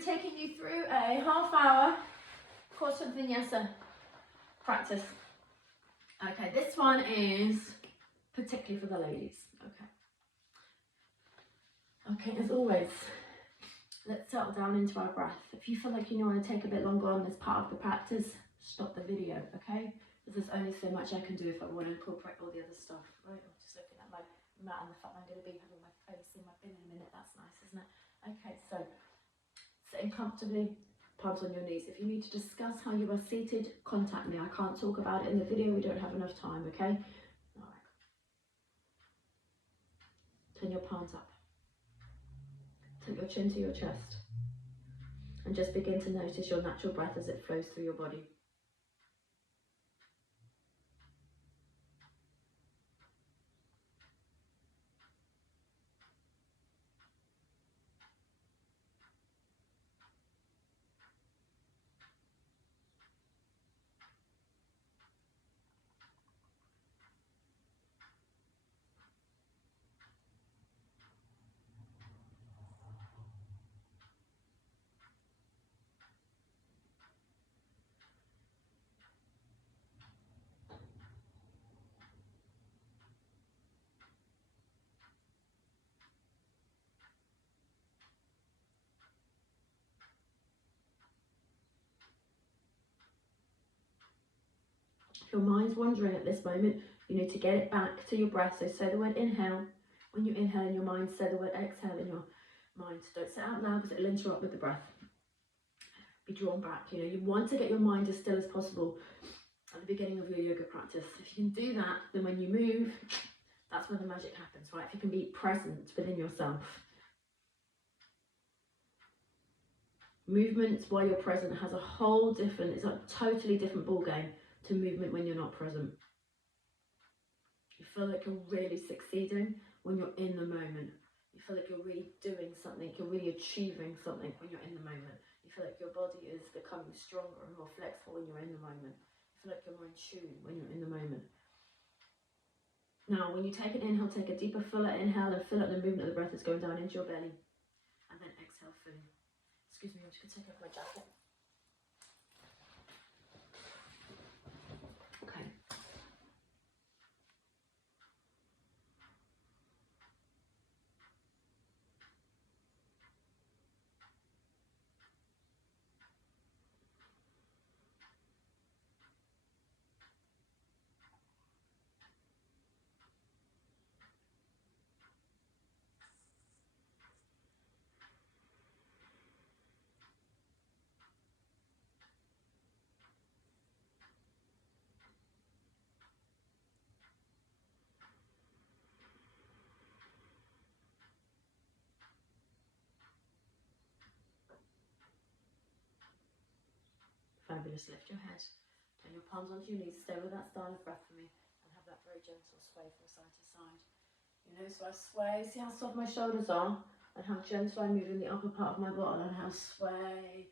be taking you through a half-hour constant vinyasa practice. Okay, this one is particularly for the ladies. Okay, as always, let's settle down into our breath. If you feel like you want to take a bit longer on this part of the practice, stop the video, okay? Because there's only so much I can do if I want to incorporate all the other stuff, right? I'm just looking at my mat and the fact I'm going to be having my face in my bin in a minute. That's nice, isn't it? Okay, so sitting comfortably, palms on your knees. If you need to discuss how you are seated, contact me. I can't talk about it in the video. We don't have enough time, okay? All right. Turn your palms up. Take your chin to your chest. And just begin to notice your natural breath as it flows through your body. If your mind's wandering at this moment, you need to get it back to your breath. So say the word inhale. When you inhale in your mind, say the word exhale in your mind. Don't say it out loud because it'll interrupt with the breath. Be drawn back. You want to get your mind as still as possible at the beginning of your yoga practice. If you can do that, then when you move, that's where the magic happens, right? If you can be present within yourself. Movement while you're present has a whole different, it's a totally different ball game to movement when you're not present. You feel like you're really succeeding when you're in the moment. You feel like you're really doing something, you're really achieving something when you're in the moment. You feel like your body is becoming stronger and more flexible when you're in the moment. You feel like you're more in tune when you're in the moment. Now, when you take an inhale, take a deeper, fuller inhale and fill up the movement of the breath that's going down into your belly. And then exhale fully. Excuse me, I'm just going to take off my jacket. Okay. Fabulous. Lift your head. Turn your palms onto your knees. Stay with that style of breath for me. And have that very gentle sway from side to side. So I sway. See how soft my shoulders are? And how gentle I move in the upper part of my body. And how sway.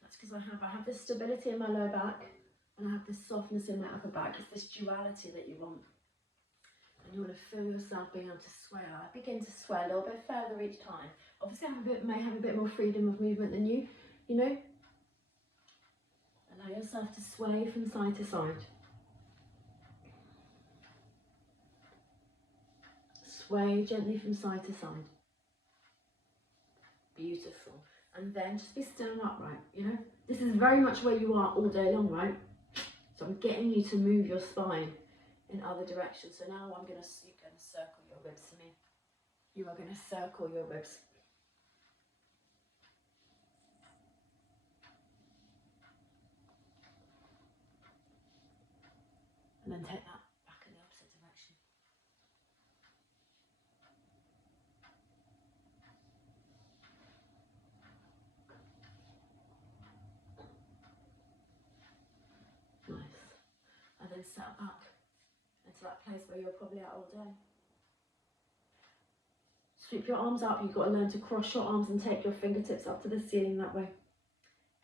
That's because I have this stability in my lower back. And I have this softness in my upper back. It's this duality that you want. And you want to feel yourself being able to sway. I begin to sway a little bit further each time. Obviously I may have a bit more freedom of movement than you. Allow yourself to sway from side to side. Sway gently from side to side. Beautiful. And then just be still and upright, This is very much where you are all day long, right? So I'm getting you to move your spine in other directions. So now you're going to circle your ribs for me. You are going to circle your ribs. And then take that back in the opposite direction. Nice. And then settle back into that place where you're probably at all day. Sweep your arms up. You've got to learn to cross your arms and take your fingertips up to the ceiling that way.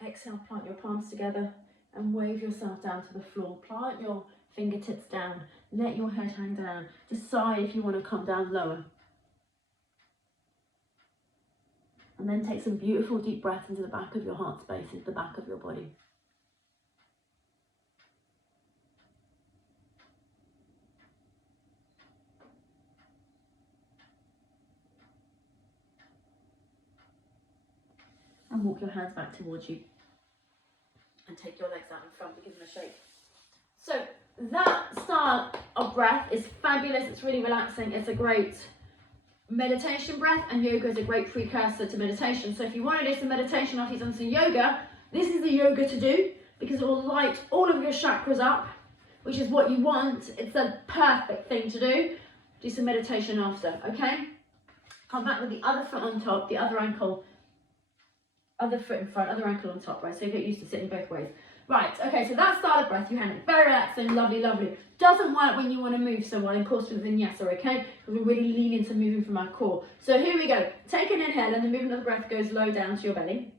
Exhale, plant your palms together and wave yourself down to the floor. Plant your fingertips down. Let your head hang down. Decide if you want to come down lower. And then take some beautiful deep breaths into the back of your heart space, into the back of your body. And walk your hands back towards you. And take your legs out in front, give them a shake. So that style of breath is fabulous. It's really relaxing. It's a great meditation breath, and yoga is a great precursor to meditation. So if you want to do some meditation after you've done some yoga, this is the yoga to do, because it will light all of your chakras up, which is what you want. It's a perfect thing to do. Do some meditation after, okay? Come back with the other foot on top, the other ankle, other foot in front, other ankle on top, right? So you get used to sitting both ways. Right, okay, so that style of breath, you hand it very relaxing, lovely, lovely. Doesn't work when you want to move so well, in course with vinyasa, okay? Because we really lean into moving from our core. So here we go. Take an inhale, and the movement of the breath goes low down to your belly.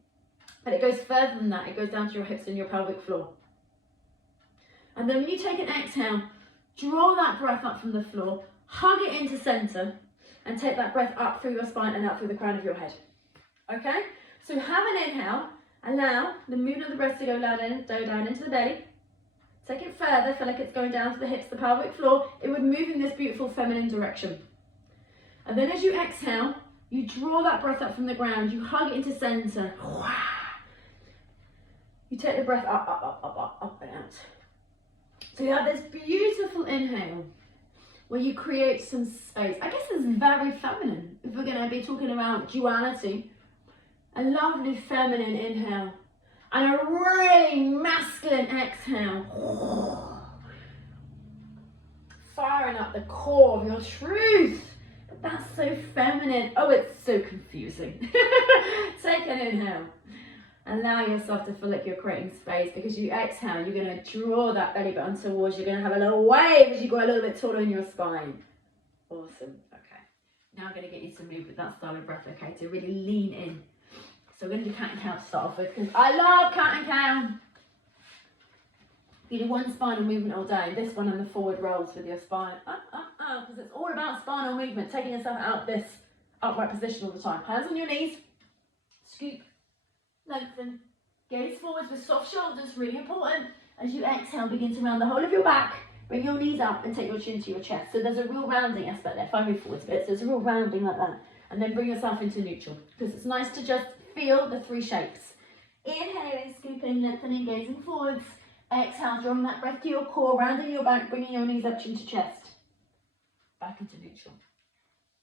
But it goes further than that. It goes down to your hips and your pelvic floor. And then when you take an exhale, draw that breath up from the floor, hug it into center, and take that breath up through your spine and out through the crown of your head. Okay? So have an inhale, allow the movement of the breath to go down into the belly. Take it further, feel like it's going down to the hips, the pelvic floor. It would move in this beautiful feminine direction. And then as you exhale, you draw that breath up from the ground, you hug it into center. You take the breath up, up, up, up, up, up and out. So you have this beautiful inhale where you create some space. I guess this is very feminine, if we're going to be talking about duality. A lovely feminine inhale and a really masculine exhale. Firing up the core of your truth. But that's so feminine. Oh, it's so confusing. Take an inhale. Allow yourself to feel like you're creating space, because you exhale, you're going to draw that belly button towards you. You're going to have a little wave as you go a little bit taller in your spine. Awesome. Okay. Now I'm going to get you to move with that style of breath, okay, to really lean in. So we're going to do cat and cow to start off with, because I love cat and cow. You do one spinal movement all day. This one and the forward rolls with your spine. Because it's all about spinal movement, taking yourself out of this upright position all the time. Hands on your knees. Scoop. Lengthen. Gaze forwards with soft shoulders, really important. As you exhale, begin to round the whole of your back. Bring your knees up and take your chin to your chest. So there's a real rounding aspect there. If I move forwards a bit, so there's a real rounding like that. And then bring yourself into neutral, because it's nice to just feel the three shapes. Inhaling, scooping, lengthening, gazing forwards. Exhale, drawing that breath to your core, rounding your back, bringing your knees up, chin to chest. Back into neutral.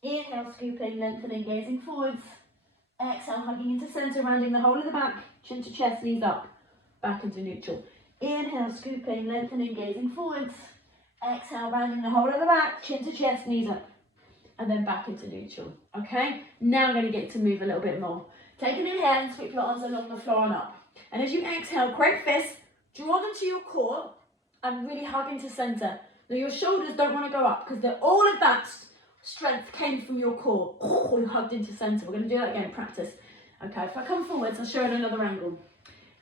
Inhale, scooping, lengthening, gazing forwards. Exhale, hugging into center, rounding the whole of the back, chin to chest, knees up, back into neutral. Inhale, scooping, lengthening, gazing forwards. Exhale, rounding the whole of the back, chin to chest, knees up, and then back into neutral. Okay? Now I'm going to get to move a little bit more. Take an inhale and sweep your arms along the floor and up. And as you exhale, create fists, draw them to your core, and really hug into center. Now your shoulders don't want to go up, because all of that strength came from your core. Oh, you hugged into center. We're going to do that again in practice. Okay, if I come forwards, I'll show you another angle.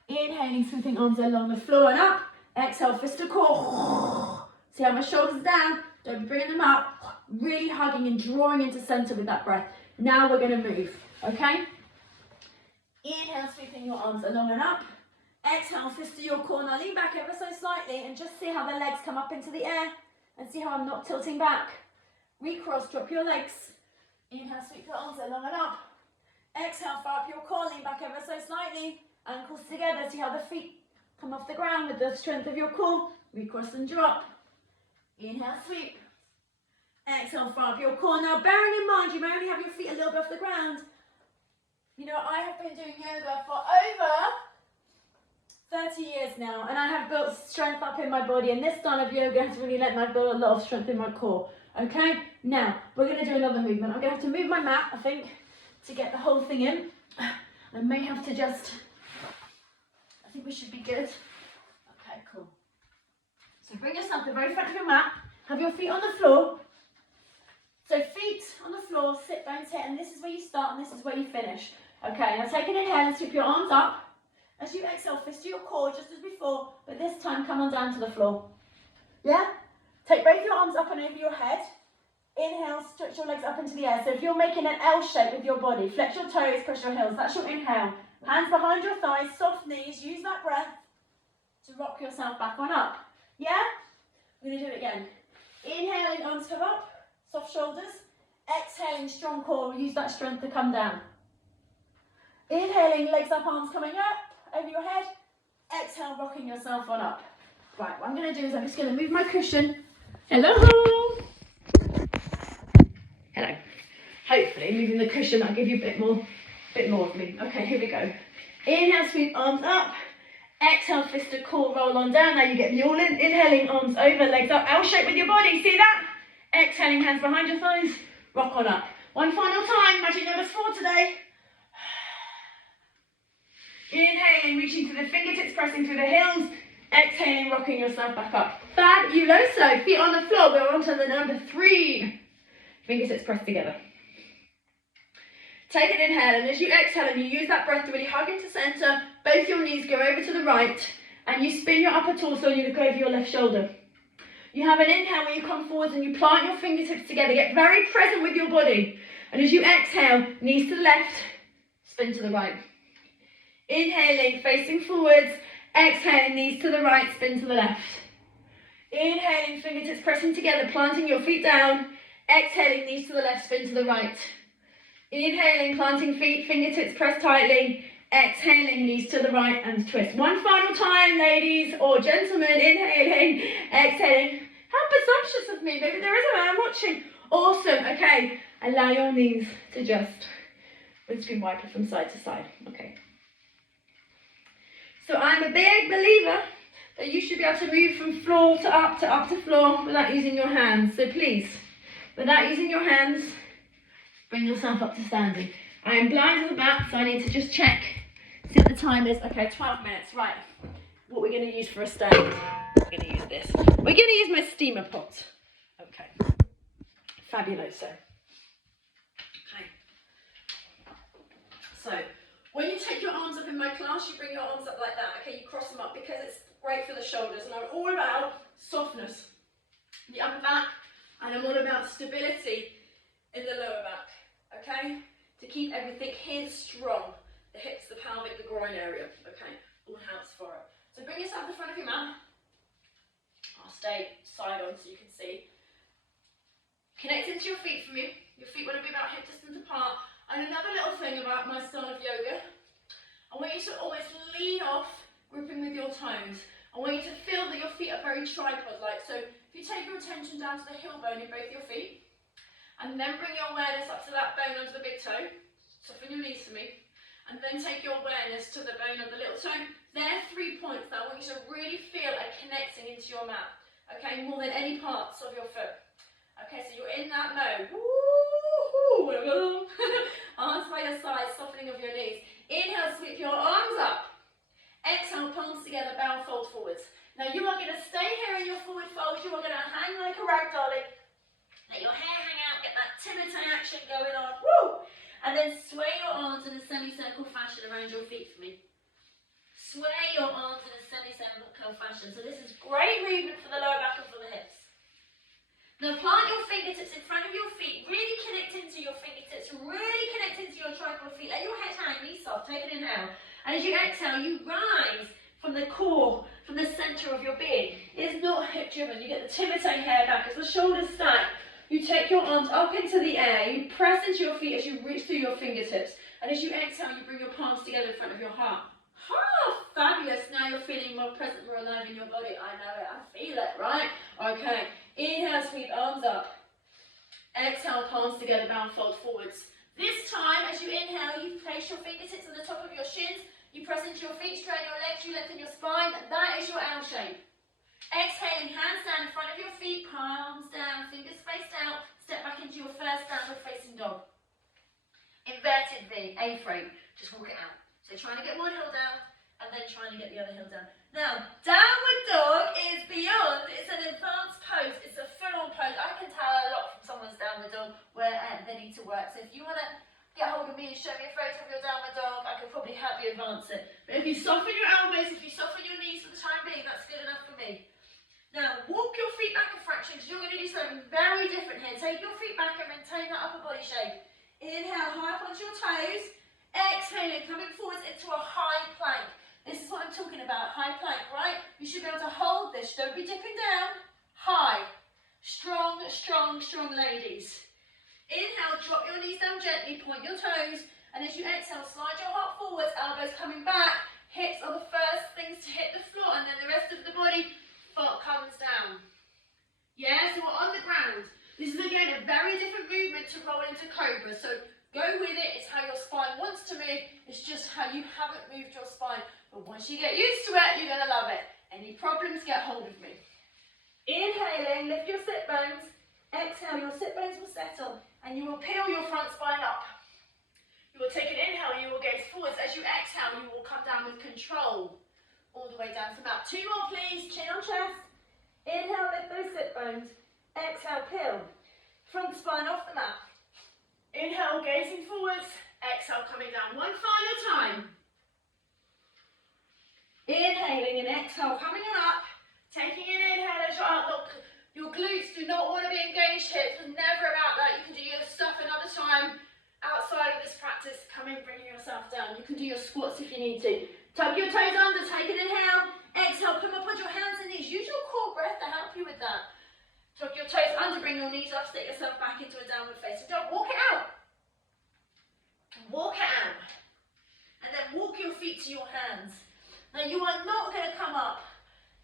Inhaling, sweeping arms along the floor and up. Exhale, fist to core. See how my shoulders are down? Don't be bringing them up. Really hugging and drawing into center with that breath. Now we're going to move, okay? Inhale, sweeping your arms along and up. Exhale, fist to your core. Now lean back ever so slightly and just see how the legs come up into the air, and see how I'm not tilting back. Recross, drop your legs. Inhale, sweep your arms along and up. Exhale, fire up your core, lean back ever so slightly. Ankles together, see how the feet come off the ground with the strength of your core. Recross and drop. Inhale, sweep. Exhale, fire up your core. Now bearing in mind, you may only have your feet a little bit off the ground. You know, I have been doing yoga for over 30 years now, and I have built strength up in my body, and this style of yoga has really let me build a lot of strength in my core. Okay, now we're going to do another movement. I'm going to have to move my mat, I think, to get the whole thing in. I may have to just, I think we should be good. Okay, cool. So bring yourself to the very front of your mat, have your feet on the floor. So feet on the floor, sit, bones here, and this is where you start and this is where you finish. Okay, now take an inhale and sweep your arms up. As you exhale, fist to your core just as before, but this time come on down to the floor. Yeah? Take both your arms up and over your head. inhale, stretch your legs up into the air. So if you're making an L shape with your body, flex your toes, press your heels. That's your inhale. Hands behind your thighs, soft knees. Use that breath to rock yourself back on up. Yeah? We're going to do it again. Inhaling, arms come up, soft shoulders. Exhaling, strong core. Use that strength to come down. Inhaling, legs up, arms coming up over your head. Exhale, rocking yourself on up. Right, what I'm going to do is I'm just going to move my cushion. Hello. Hello. Hopefully, moving the cushion, that'll give you a bit more of me. Okay, here we go. Inhale, sweep arms up. Exhale, fist to core, roll on down. Now you get me all in. Inhaling, arms over, legs up. L shape with your body. See that? Exhaling, hands behind your thighs. Rock on up. One final time. Magic numbers 4 today. Inhaling, reaching through the fingertips, pressing through the heels. Exhaling, rocking yourself back up. Fabuloso. Feet on the floor. We're on to the number 3. Fingertips pressed together. Take an inhale, and as you exhale and you use that breath to really hug into center, both your knees go over to the right, and you spin your upper torso and you look over your left shoulder. You have an inhale where you come forwards and you plant your fingertips together. Get very present with your body. And as you exhale, knees to the left, spin to the right. Inhaling, facing forwards. Exhaling, knees to the right, spin to the left. Inhaling, fingertips pressing together, planting your feet down. Exhaling, knees to the left, spin to the right. Inhaling, planting feet, fingertips pressed tightly. Exhaling, knees to the right and twist. One final time, ladies or gentlemen. Inhaling, exhaling. How presumptuous of me. Maybe there is a man watching. Awesome. Okay. Allow your knees to just windscreen wiper from side to side. Okay. So I'm a big believer that you should be able to move from floor to up to floor without using your hands. So please, without using your hands, bring yourself up to standing. I am blind as a bat, so I need to just check, see what the time is. Okay, 12 minutes, right. What we're going to use for a stand, we're going to use this. We're going to use my steamer pot. Okay, fabuloso. Okay, so when you take your arms up in my class, you bring your arms up like that. Okay, you cross them up because it's great for the shoulders. And I'm all about softness, the upper back, and I'm all about stability in the lower back. Okay, to keep everything here strong, the hips, the pelvic, the groin area. Okay, all hands for it. So bring yourself in front of your mat. I'll stay side on so you can see. Connect into your feet for me. Your feet want to be about hip distance apart. And another little thing about my style of yoga, I want you to always lean off, gripping with your toes. I want you to feel that your feet are very tripod-like. So if you take your attention down to the heel bone in both your feet, and then bring your awareness up to that bone under the big toe. Soften your knees for me. And then take your awareness to the bone of the little toe. There are 3 points that I want you to really feel are connecting into your mat. Okay, more than any parts of your foot. Okay, so you're in that mode. Woo-hoo. Arms by your sides, softening of your knees. Inhale, sweep your arms up. Exhale, palms together, bow, fold forwards. Now you are going to stay here in your forward fold. You are going to hang like a rag dolly. Let your hair hang out, get that timid action going on. Woo! And then sway your arms in a semicircle fashion around your feet for me. Sway your arms in a semicircle fashion. So this is great movement for the lower back and for the hips. Now plant your fingertips in front of your feet. Really connect into your fingertips. Really connect into your tripod feet. Let your head hang, knees soft. Take an inhale. And as you exhale, you rise from the core, from the center of your being. It's not hip driven. You get the timid hair back as the shoulders stack. You take your arms up into the air, you press into your feet as you reach through your fingertips. And as you exhale, you bring your palms together in front of your heart. Fabulous. Now you're feeling more present, more alive in your body. I know it, I feel it, right? Okay, inhale, sweep arms up. Exhale, palms together, bow, fold forwards. This time, as you inhale, you place your fingertips on the top of your shins. You press into your feet, straighten your legs, you lengthen your spine. That is your L shape. Exhaling, hands down in front of your feet, palms down, fingers spaced out. Step back into your first downward facing dog. Inverted V, A-frame. Just walk it out. So trying to get one heel down and then trying to get the other heel down. Now, downward dog is beyond. It's an advanced pose. It's a full-on pose. I can tell a lot from someone's downward dog where they need to work. So if you want to get hold of me and show me a photo of your downward dog, I could probably help you advance it. But if you soften your elbows, if you soften your knees for the time being, that's good enough for me. Now, walk your feet back a fraction because you're going to do something very different here. Take your feet back and maintain that upper body shape. Inhale, high up onto your toes. Exhaling, coming forwards into a high plank. This is what I'm talking about, high plank, right? You should be able to hold this. Don't be dipping down. High. Strong, strong, strong ladies. Inhale, drop your knees down gently, point your toes. And as you exhale, slide your heart forwards, elbows coming back. Hips are the first things to hit the floor, and then the rest of the body comes down. Yeah, so we're on the ground. This is again a very different movement to roll into cobra. So go with it. It's how your spine wants to move. It's just how you haven't moved your spine. But once you get used to it, you're going to love it. Any problems, get hold of me. Inhaling, lift your sit bones. Exhale, your sit bones will settle, and you will peel your front spine up. You will take an inhale, you will gaze forwards. As you exhale, you will come down with control. All the way down to the mat. 2 more, please. Chin on chest. Inhale, lift those sit bones. Exhale, peel. Front spine off the mat. Inhale, gazing forwards. Exhale, coming down. One final time. Inhaling and exhale, coming on up. Taking an inhale as your outlook. Your glutes do not want to be engaged here. It's never about that. You can do your stuff another time outside of this practice. Come in, bringing yourself down. You can do your squats if you need to. Tuck your toes under, take an inhale. Exhale, come up on your hands and knees. Use your core breath to help you with that. Tuck your toes under, bring your knees up, stick yourself back into a downward facing dog. Walk it out. Walk it out. And then walk your feet to your hands. Now you are not going to come up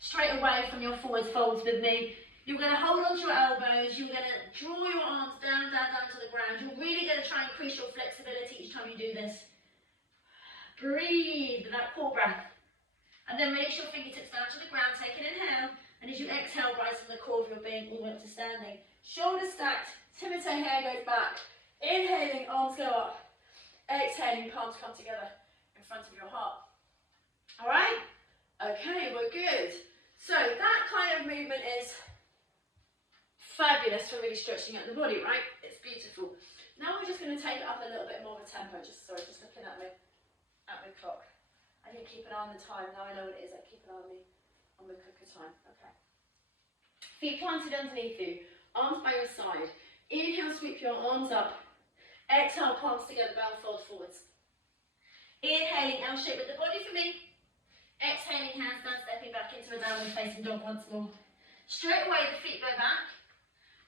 straight away from your forward folds with me. You're going to hold onto your elbows. You're going to draw your arms down, down, down to the ground. You're really going to try and increase your flexibility each time you do this. Breathe with that core breath. And then release your fingertips down to the ground. Take an inhale. And as you exhale, rise from the core of your being all the way up to standing. Shoulders stacked. Timite hair goes back. Inhaling, arms go up. Exhaling, palms come together in front of your heart. Alright? Okay, we're good. So that kind of movement is fabulous for really stretching out the body, right? It's beautiful. Now we're just going to take it up a little bit more of a tempo. Just looking at my clock. I didn't keep an eye on the time. Now I know what it is. I keep an eye on the clicker time. Okay. Feet planted underneath you. Arms by your side. Inhale, sweep your arms up. Exhale, palms together, bow fold forwards. Inhaling, L shape with the body for me. Exhaling, hands down, stepping back into a downward facing dog once more. Straight away, the feet go back.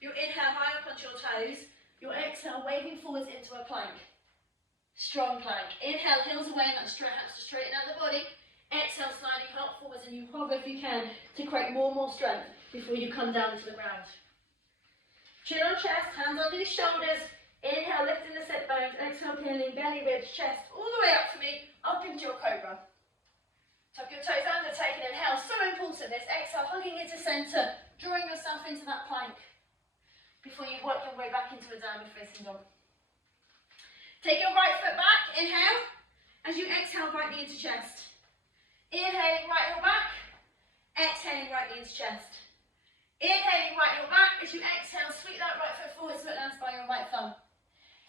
You inhale high up onto your toes. Your exhale, waving forwards into a plank. Strong plank. Inhale, heels away, and that helps to straighten out the body. Exhale, sliding heart forwards, and you hover if you can to create more and more strength before you come down to the ground. Chin on chest, hands under the shoulders. Inhale, lifting the sit bones. Exhale, peeling belly, ribs, chest, all the way up for me, up into your cobra. Tuck your toes under, take an inhale. So important, this. Exhale, hugging into center, drawing yourself into that plank before you work your way back into a downward facing dog. Take your right foot back, inhale. As you exhale, right knee into chest. Inhaling, right heel back. Exhaling, right knee into chest. Inhaling, right heel back. As you exhale, sweep that right foot forward so it lands by your right thumb.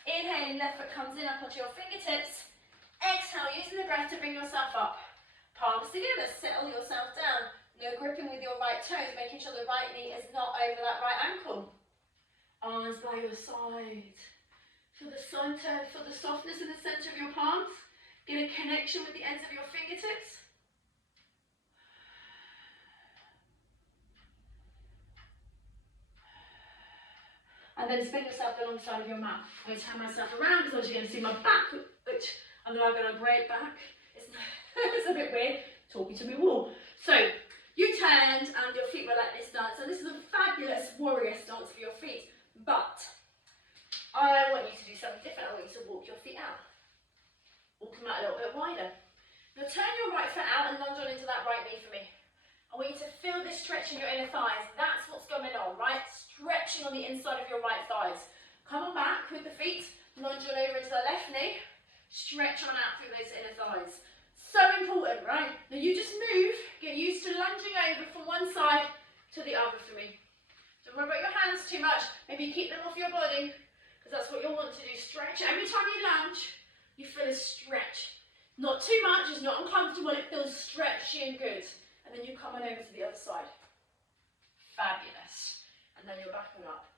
Inhaling, left foot comes in up onto your fingertips. Exhale, using the breath to bring yourself up. Palms together, settle yourself down. No gripping with your right toes, making sure the right knee is not over that right ankle. Arms by your side. Feel the center, feel the softness in the center of your palms. Get a connection with the ends of your fingertips. And then spin yourself alongside of your mat. I'm going to turn myself around because you're going to see my back, which I'm going to break back. It's a bit weird. Talking to me wall. So you turned and your feet were like this dance. So this is a fabulous warrior stance for your feet. But I want you to do something different. I want you to walk your feet out. Walk them out a little bit wider. Now turn your right foot out and lunge on into that right knee for me. I want you to feel this stretch in your inner thighs. That's what's going on, right? Stretching on the inside of your right thighs. Come on back with the feet. Lunge on over into the left knee. Stretch on out through those inner thighs. So important, right? Now you just move. Get used to lunging over from one side to the other for me. Don't worry about your hands too much. Maybe keep them off your body. Because that's what you'll want to do. Stretch. Every time you lunge, you feel a stretch. Not too much, it's not uncomfortable, it feels stretchy and good. And then you come on over to the other side. Fabulous. And then you're backing up.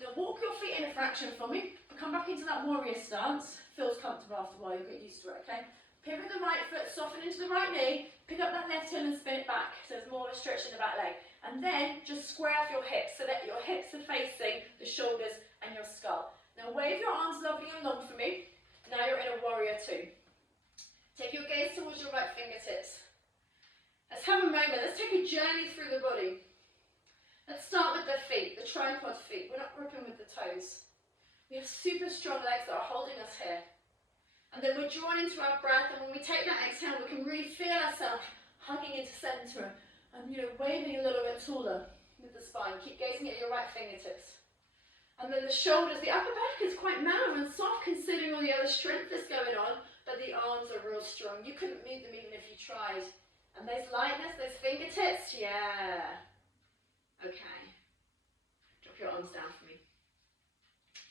Now walk your feet in a fraction for me. Come back into that warrior stance. Feels comfortable after a while, you'll get used to it, okay? Pivot the right foot, soften into the right knee, pick up that left heel and spin it back. So there's more of a stretch in the back leg. And then just square off your hips so that your hips are facing the shoulders and your skull. Now wave your arms lovely and long for me. Now you're in a warrior two. Take your gaze towards your right fingertips. Let's have a moment, let's take a journey through the body. Let's start with the feet, the tripod feet. We're not gripping with the toes. We have super strong legs that are holding us here. And then we're drawn into our breath, and when we take that exhale, we can really feel ourselves hugging into center and waving a little bit taller with the spine. Keep gazing at your right fingertips. And then the shoulders, the upper back is quite mellow and soft considering all the other strength that's going on, but the arms are real strong. You couldn't move them even if you tried. And there's lightness, there's fingertips, yeah. Okay. Drop your arms down for me.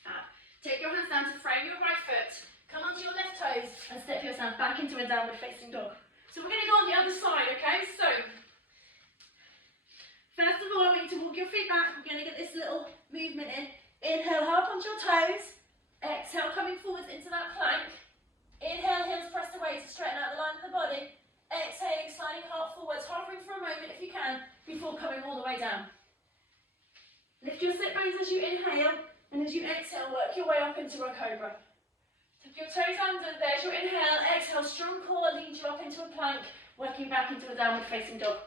Fab. Take your hands down to frame your right foot. Come onto your left toes and step yourself back into a downward facing dog. So we're going to go on the other side, okay? So, first of all, I want you to walk your feet back. We're going to get this little movement in. Inhale, hop onto your toes. Exhale, coming forwards into that plank. Inhale, heels pressed away to straighten out the line of the body. Exhaling, sliding heart forwards, hovering for a moment if you can, before coming all the way down. Lift your sit bones as you inhale, and as you exhale, work your way up into a cobra. Tuck your toes under, there's your inhale, exhale, strong core leads you up into a plank, working back into a downward facing dog.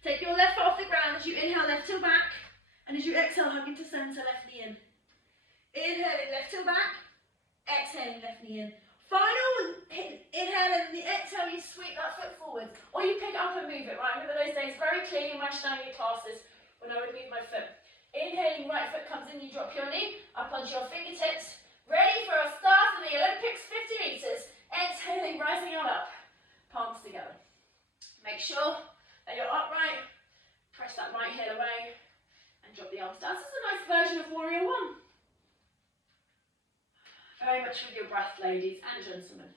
Take your left foot off the ground as you inhale, left heel back, and as you exhale, hug into center, left knee in. Inhaling, left heel back, exhaling, left knee in. Final inhale, and the exhale, you sweep that foot forward, or you pick it up and move it, right? I remember those days very clearly in my Ashtanga classes when I would move my foot. Inhaling, right foot comes in, you drop your knee, up onto your fingertips. Ready for a start in the Olympics, 50 meters. Exhaling, rising on up. Palms together. Make sure that you're upright. Press that right heel away and drop the arms down. This is a nice version of Warrior One. Very much with your breath, ladies and gentlemen.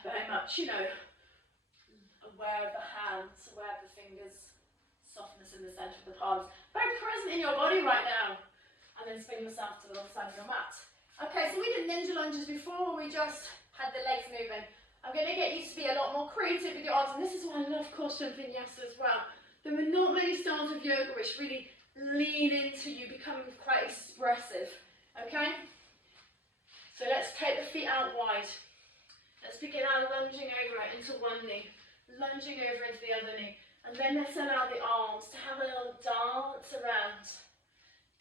Very much, aware of the hands, aware of the fingers, softness in the centre of the palms. Very present in your body right now. And then spin yourself to the other side of your mat. Okay, so we did ninja lunges before, we just had the legs moving. I'm going to get you to be a lot more creative with your arms, and this is why I love caution vinyasa as well. There are not many styles of yoga which really lean into you becoming quite expressive, okay? So let's take the feet out wide. Let's begin our lunging over it into one knee, lunging over into the other knee, and then let's allow the arms to have a little dance around.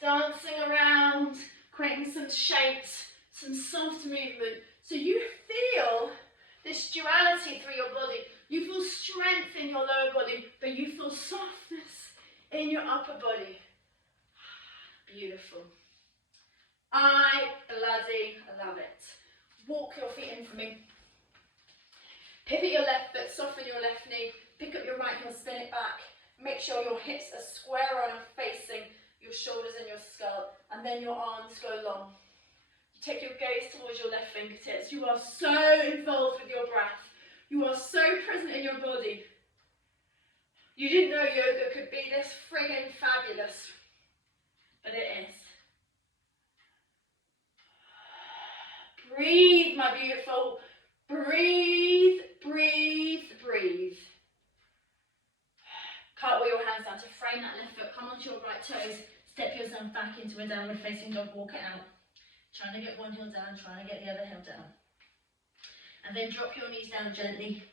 Dancing around, creating some shapes, some soft movement. So you feel this duality through your body. You feel strength in your lower body, but you feel softness in your upper body. Beautiful. I bloody love it. Walk your feet in for me. Pivot your left foot, soften your left knee, pick up your right heel, spin it back. Make sure your hips are square on and facing your shoulders and your skull, and then your arms go long. You take your gaze towards your left fingertips. You are so involved with your breath. You are so present in your body. You didn't know yoga could be this friggin' fabulous, but it is. Breathe, my beautiful. Breathe, breathe, breathe. Cartwheel your hands down to frame that left foot. Come onto your right toes. Step yourself back into a downward facing dog. Walk it out. Trying to get one heel down, trying to get the other heel down. And then drop your knees down gently.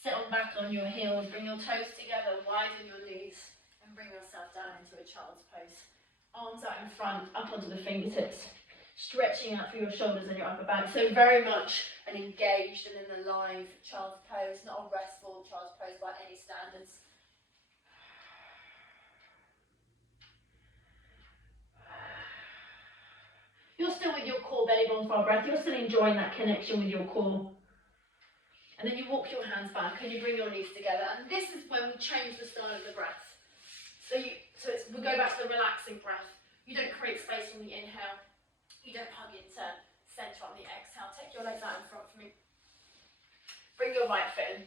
Settle back on your heels. Bring your toes together. Widen your knees. And bring yourself down into a child's pose. Arms out in front, up onto the fingertips. Stretching out through your shoulders and your upper back. So very much an engaged and an alive child's pose. Not a restful child's pose by any standards. You're still with your core, belly button for breath. You're still enjoying that connection with your core. And then you walk your hands back and you bring your knees together. And this is when we change the style of the breath. So we go back to the relaxing breath. You don't create space on the inhale. You don't hug into centre on the exhale. Take your legs out in front for me. Bring your right foot in.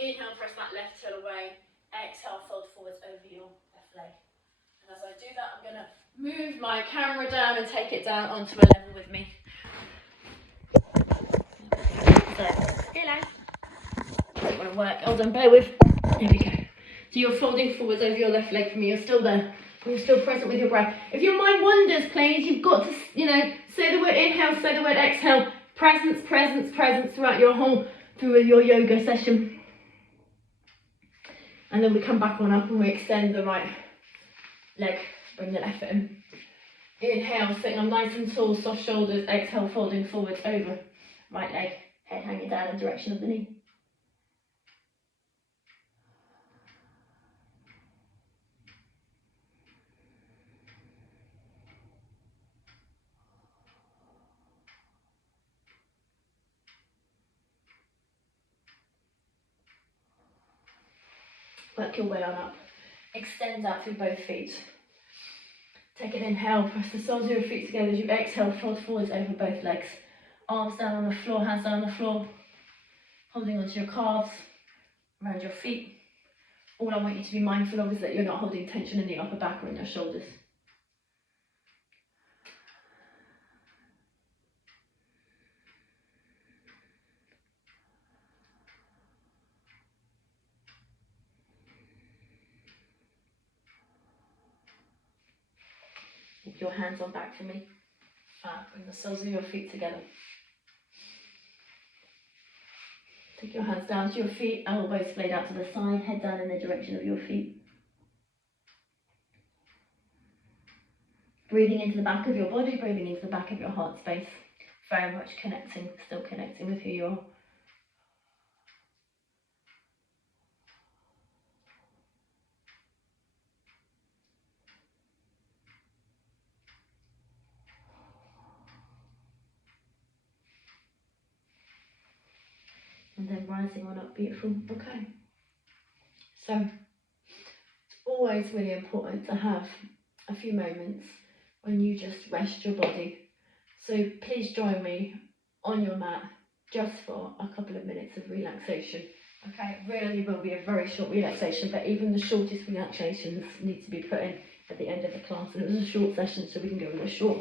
Inhale, press that left heel away. exhale, fold forwards over your left leg. And as I do that, I'm going to move my camera down and take it down onto a level with me. So, hello. Doesn't want to work. Hold on, bear with. Here we go. So you're folding forwards over your left leg for me. You're still there. You're still present with your breath. If your mind wanders, please, you've got to, say the word inhale, say the word exhale. Presence, presence, presence throughout through your yoga session. And then we come back on up and we extend the right leg. Bring the left foot in. Inhale, sitting up nice and tall, soft shoulders. Exhale, folding forwards over. Right leg, head hanging down in the direction of the knee. Work your way on up. Extend out through both feet. Take an inhale, press the soles of your feet together as you exhale, fold forwards over both legs. Arms down on the floor, hands down on the floor. Holding onto your calves, around your feet. All I want you to be mindful of is that you're not holding tension in the upper back or in your shoulders. Keep your hands on back for me. Bring the soles of your feet together. Take your hands down to your feet, elbows splayed out to the side, head down in the direction of your feet. Breathing into the back of your body, breathing into the back of your heart space. Very much connecting, still connecting with who you are. And then rising on up, beautiful. Okay. So, it's always really important to have a few moments when you just rest your body. So please join me on your mat just for a couple of minutes of relaxation. Okay, it really will be a very short relaxation, but even the shortest relaxations need to be put in at the end of the class. And it was a short session, so we can go with a short.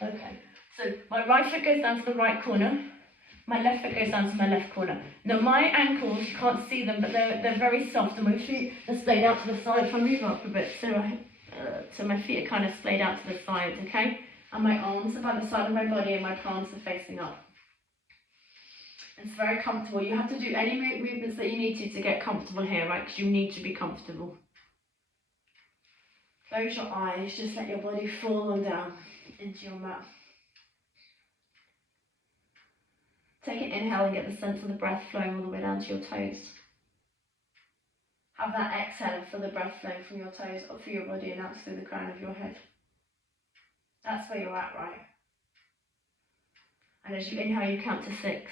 Okay, so my right foot goes down to the right corner. My left foot goes down to my left corner. Now my ankles, you can't see them, but they're very soft, and my feet are splayed out to the side. If I move up a bit, so my feet are kind of splayed out to the side, okay? And my arms are by the side of my body, and my palms are facing up. It's very comfortable. You have to do any movements that you need to get comfortable here, right? Because you need to be comfortable. Close your eyes. Just let your body fall on down into your mat. Take an inhale and get the sense of the breath flowing all the way down to your toes. Have that exhale and feel the breath flowing from your toes up through your body and out through the crown of your head. That's where you're at, right? And as you inhale, you count to 6.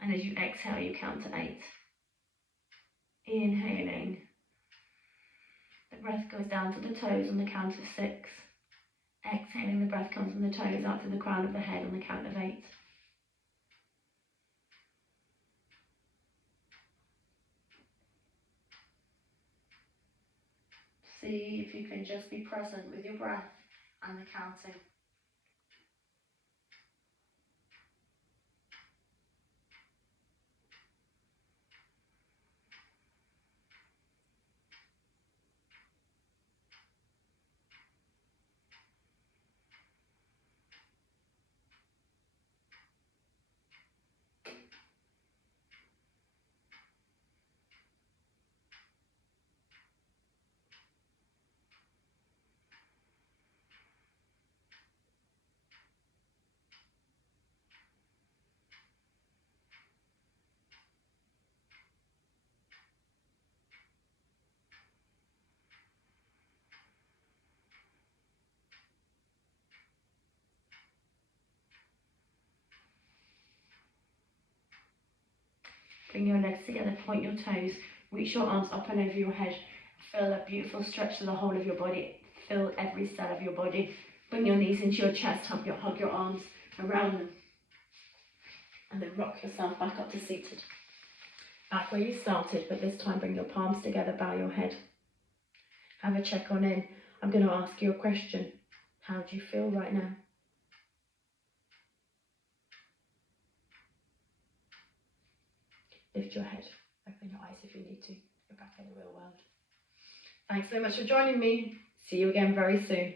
And as you exhale, you count to 8. Inhaling. The breath goes down to the toes on the count of 6. Exhaling, the breath comes from the toes out to the crown of the head on the count of 8. See if you can just be present with your breath and the counting. Bring your legs together, point your toes, reach your arms up and over your head. Feel a beautiful stretch to the whole of your body. Feel every cell of your body. Bring your knees into your chest, hug your arms around them. And then rock yourself back up to seated. Back where you started, but this time bring your palms together, bow your head. Have a check on in. I'm going to ask you a question. How do you feel right now? Lift your head. Open your eyes if you need to. You're back in the real world. Thanks so much for joining me. See you again very soon.